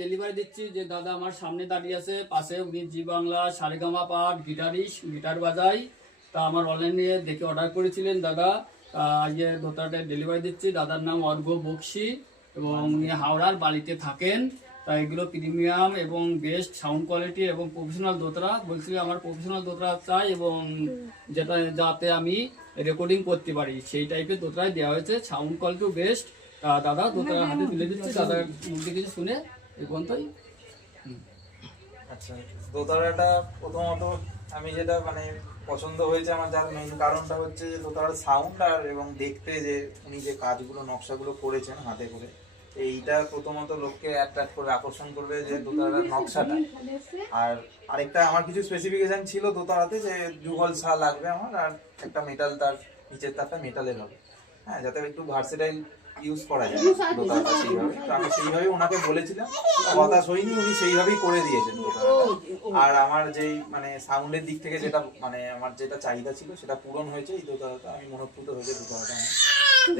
Delivery দিচ্ছি যে দাদা আমার সামনে দাঁড়িয়ে আছে পাশে উনি জি বাংলা সারেগামা পাঠ গিটারিস্ট গিটার বাজাই। তা আমার অনলাইনে দেখে অর্ডার করেছিলেন দাদা। তা আজকে দোতারাটা ডেলিভারি দিচ্ছি দাদার নাম অর্ঘ্য বক্সি এবং উনি হাওড়ার বাড়িতে থাকেন। তা এগুলো প্রিমিয়াম এবং বেস্ট সাউন্ড কোয়ালিটি এবং প্রফেশনাল দোতরা বলছি আমার প্রফেশনাল দোতরা চাই এবং যেটা যাতে আমি রেকর্ডিং করতে পারি সেই টাইপের দোতরাই দেওয়া হয়েছে। সাউন্ড কোয়ালিটিও বেস্ট দাদা দোতরা হাতে তুলে দিচ্ছে দাদার মুখে কিছু শুনে এই পর্যন্তই আচ্ছা দোতারাটা প্রথমত আমি যেটা মানে পছন্দ হয়েছে আমার যার মেইন কারণটা হচ্ছে যে দোতারার সাউন্ড আর এবং দেখতে যে উনি যে কাজগুলো নকশাগুলো করেছেন হাতে করে এইটা প্রথমত লোককে অ্যাট্রাক্ট করবে আকর্ষণ করবে যে দোতারার নকশাটা। আর আরেকটা আমার কিছু স্পেসিফিকেশন ছিল দোতারাতে যে যুগল সা লাগবে আমার আর একটা মেটাল তার নিচের তারটা মেটালের হবে। হ্যাঁ যাতে একটু ভার্সেটাইল ইউজ করা যায়। সেইভাবে তো আমি সেইভাবে ওনাকে বলেছিলাম হতাশ উনি সেইভাবেই করে দিয়েছেন আর আমার যেই মানে সাউন্ডের দিক থেকে যেটা মানে আমার যেটা চাহিদা ছিল সেটা পূরণ হয়েছে এই দোতারাটা আমি মনোপ্রুত হয়েছে দোতারাটা আমার।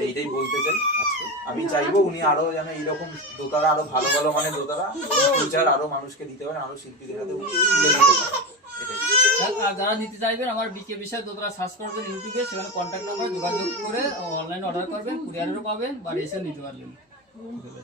এইটাই বলতে চাই আজকে। আমি চাইব উনি আরও যেন এইরকম দোতারা আরও ভালো ভালো মানে দোতারা ফিউচার আরও মানুষকে দিতে পারে আরও শিল্পীদের হাতে তুলে দিতে এটাই আর যারা নিতে চাইবেন, আমার বিকে বিষয়ে দোতরা সার্চ করবেন ইউটিউবে, সেখানে কন্ট্যাক্ট নাম্বার যোগাযোগ করে অনলাইন অর্ডার করবেন কুরিয়ারেরও পাবেন বা এসে নিতে পারবেন।